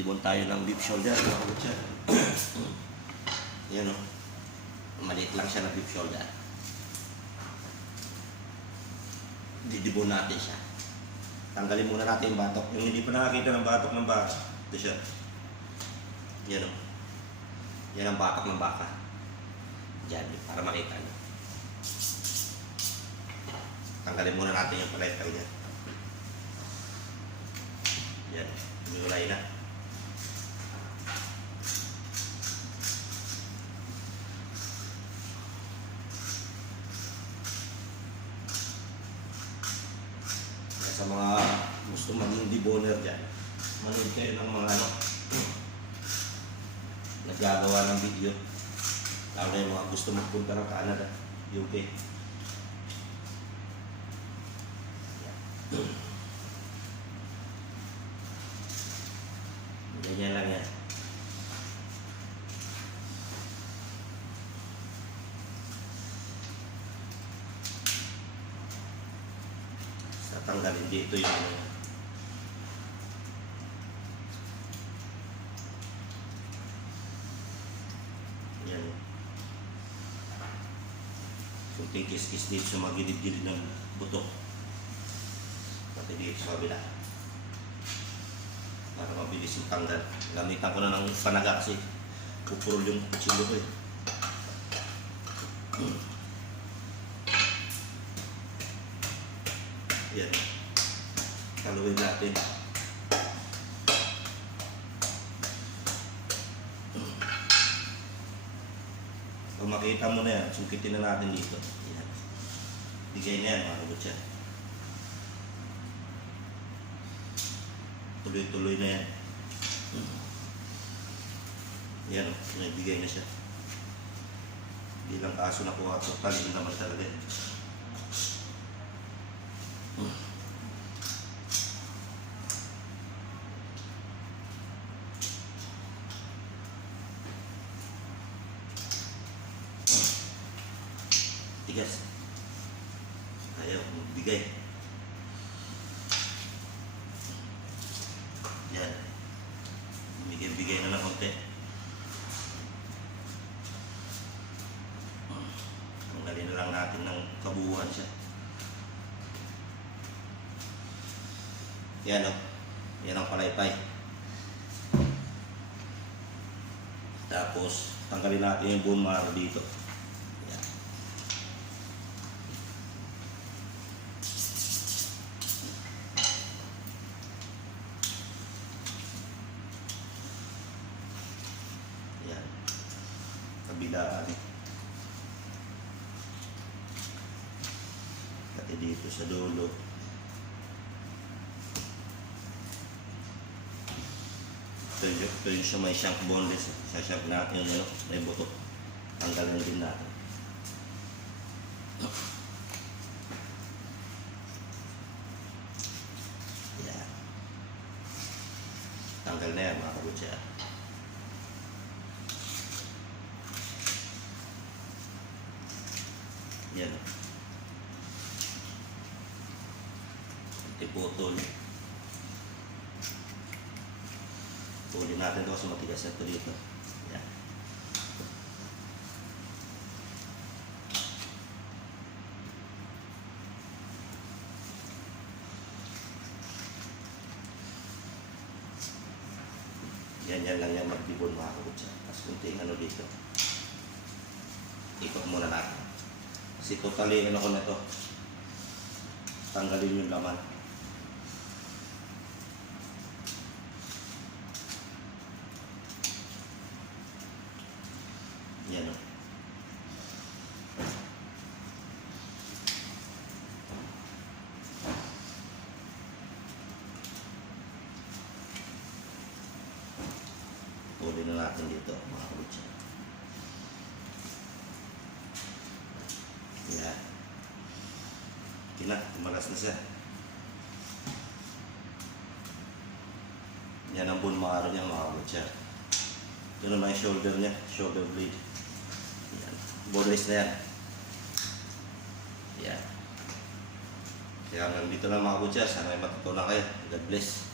Dibon tayo ng beef shoulder, mga kabutsa. Yan o. Maliit lang siya na beef shoulder. Didibon natin siya. Tanggalin muna natin yung batok. Yung hindi pa nakakita ng batok ng baka, ito siya. Yan o. Yan ang batok ng baka. Diyan, para makita nyo. Tanggalin muna natin yung palaykal niya. Yan, humulay na. Sa mga gusto maging deboner dyan, manood kayo ng mga naggagawa ng video, lalo na yung mga gusto magpunta ng Canada, UK. Ganyan lang yan. Tatanggalin dito yung yan. Kunting kis-kis dito sa mga gilid-gilid ng buto. Pati dito sa kabila. Para mabilis yung tanggal. Gamitan ko na ng panaga kasi pupurol yung kutsilyo ko eh. Yan. Kaluin natin. Kung makita mo na yan, sukitin na natin dito. Yan. Bigay na yan, mga kabutsa. Tuloy-tuloy na yan. Yan, nagbigay na siya. Bilang kaso na kuha ito, talin naman talaga. Tigas. Ayaw magbigay. Yan. Bigay na ng konti. Tanggalin na lang natin ng kabuuan siya. Yan o. Yan ang palaypay. Tapos, tanggalin natin yung bone marrow dito. Yan. Yan. Kabilaan. Pati dito sa dulo. Ito yung siya may shank boneless. Sa shank natin yung may buto. Tanggalin din natin. Yan. Tanggal na yan, mga kabutsa. Yan. Iputol. Pulin natin ito kasi matigas na ito dito. Yan. Yan lang yan magdibon, mga kabutsa. Tapos kunting ano dito. Ikot muna natin. Kasi totally ano ko na ito. Tanggalin yung laman. Yan o. Puli na natin dito, mga kabutsa. Yan. Kina, tumagas na siya. Yan ang bone marrow niya, mga kabutsa. Yun naman yung shoulder niya, shoulder blade. Yan. Boneless na yan. Yan. Kaya hanggang dito lang, mga kabutsa. Sana ay matutunan kayo. God bless.